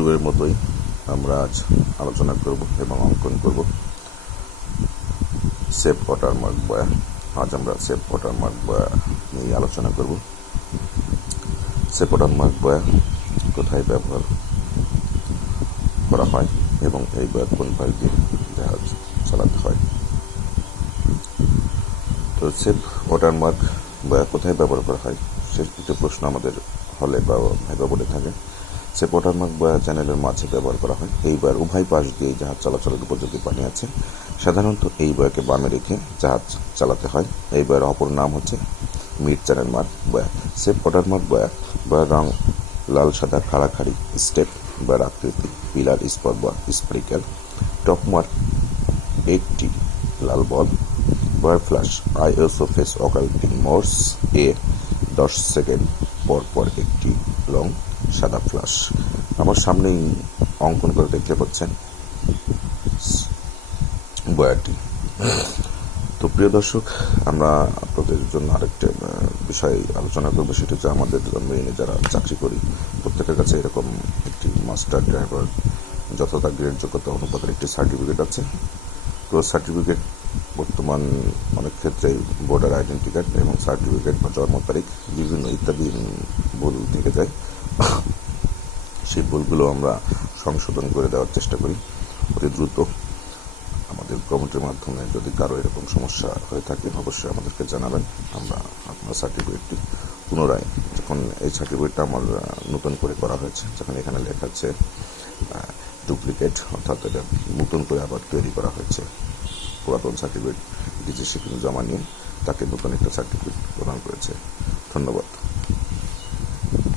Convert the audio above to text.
পূর্বের মতোই আমরা আজ আলোচনা করব এবং অঙ্কন করব সেভ ওয়াটারমার্ক বয়া। আজ আমরা সেভ ওয়াটারমার্ক বয়া নিয়ে আলোচনা করব। সেভ ওয়াটারমার্ক বয়া কোথায় ব্যবহার করা হয় এবং এই বয়া কোন ফাইল দিয়ে জাহাজ চালাতে হয়। তো সেভ ওয়াটারমার্ক বয়া কোথায় ব্যবহার করা হয় সে একটি প্রশ্ন আমাদের হলে বা ভাইবা বোর্ডে থাকে। সেভ ওয়াটারমার্ক বয়া চ্যানেলের মাঝে ব্যবহার করা হয়। এই বয়ার উভয় পাশ দিয়ে জাহাজ চলাচলের উপযোগী পানি আছে। সাধারণত এই বয়াকে বামে রেখে জাহাজ চালাতে হয়। এই বয়ার অপর নাম হচ্ছে মিড চ্যানেল মার্ক বয়া। সেভ ওয়াটারমার্ক বয়ার রং লাল সাদা খাড়াখাড়ি স্টেপ বয়ার আকৃতি পিলার স্পট বা স্প্রিকেল। টপ মার্ক 8টি লাল বল। বয়ার ফ্ল্যাশ আইএসও ফেস অকাল্টিং মোর্স এ 10 সেকেন্ড পর পর একটি লং সাদা ফ্ল্যাশ। আমার সামনেই অঙ্কন করে দেখতে পাচ্ছেন বয়ারটি। তো প্রিয় দর্শক, আমরা আপনাদের জন্য আরেকটা বিষয় আলোচনা করবো, সেটা হচ্ছে আমাদের মেইনে যারা চাকরি করি প্রত্যেকের কাছে এরকম একটি মাস্টার ড্রাইভার যতটা গ্রেড যোগ্যতা অনুপাতের একটি সার্টিফিকেট আছে। তো সার্টিফিকেট বর্তমান অনেক ক্ষেত্রেই ভোটার আইডেন্টি কার্ড এবং সার্টিফিকেট বা জন্ম তারিখ বিভিন্ন ইত্যাদি ভুল থেকে যায়। সেই ভুলগুলো আমরা সংশোধন করে দেওয়ার চেষ্টা করি অতি দ্রুত। আমাদের কমিটির মাধ্যমে যদি কারো এরকম সমস্যা হয়ে থাকে অবশ্যই আমাদেরকে জানাবেন। আমরা আপনার সার্টিফিকেটটি পুনরায়, যখন এই সার্টিফিকেটটা আমার নতুন করে করা হয়েছে, যখন এখানে লেখা আছে ডুপ্লিকেট, অর্থাৎ এটা নতুন করে আবার তৈরি করা হয়েছে, পুরাতন সার্টিফিকেট ডিজি শিপিং জমা নিয়ে তাকে নতুন একটা সার্টিফিকেট প্রদান করেছে। ধন্যবাদ।